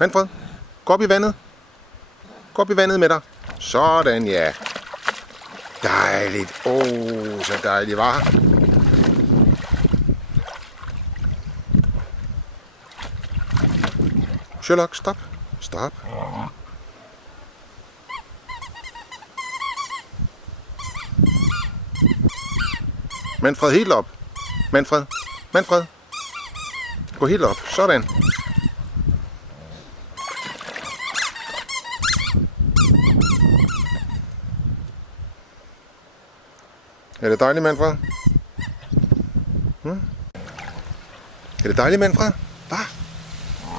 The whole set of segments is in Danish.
Manfred, gå op i vandet. Gå op i vandet med dig. Sådan, ja. Dejligt. Så dejligt, var. Sherlock, stop. Stop. Manfred, helt op. Manfred. Gå helt op. Sådan. Er det dejligt, Manfred? Er det dejligt, Manfred? Hvad?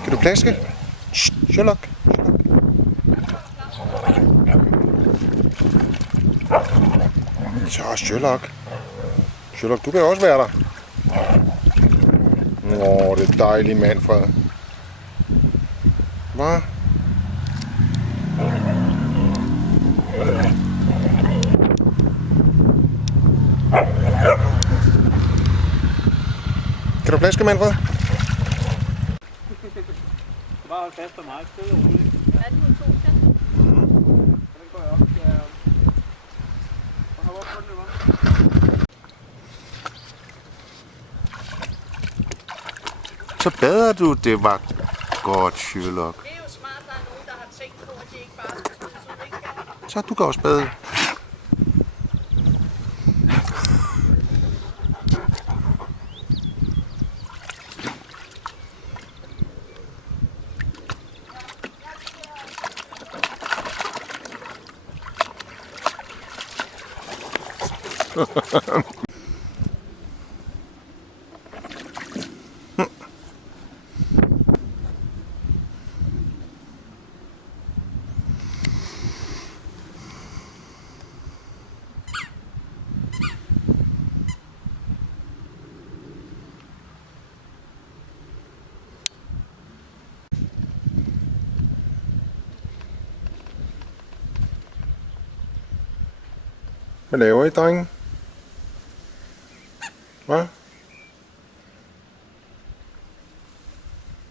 Kan du plaske? Sherlock. Så, Sherlock. Sherlock, du kan også være der. Det er dejligt, Manfred. Hvad? Kan du plaske, Manfred? Bare hold fast og meget stille og roligt. Hvad er det nu, 2 kan? Så den går jeg op. Og hop op på den, hva'? Så bader du, det var godt, Sherlock. Det er jo smart, der er nogen, der har tænkt på, at de ikke bare skal smides ud, ikke? Så du kan også bade. Hvad laver I, drenge? Hvad?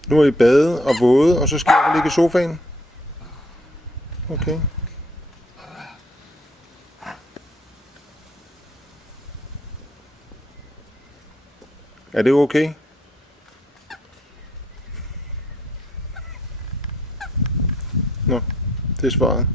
Nu er I badet og våde, og så skal jeg ligge i sofaen? Okay. Er det okay? Nå, det er svaret.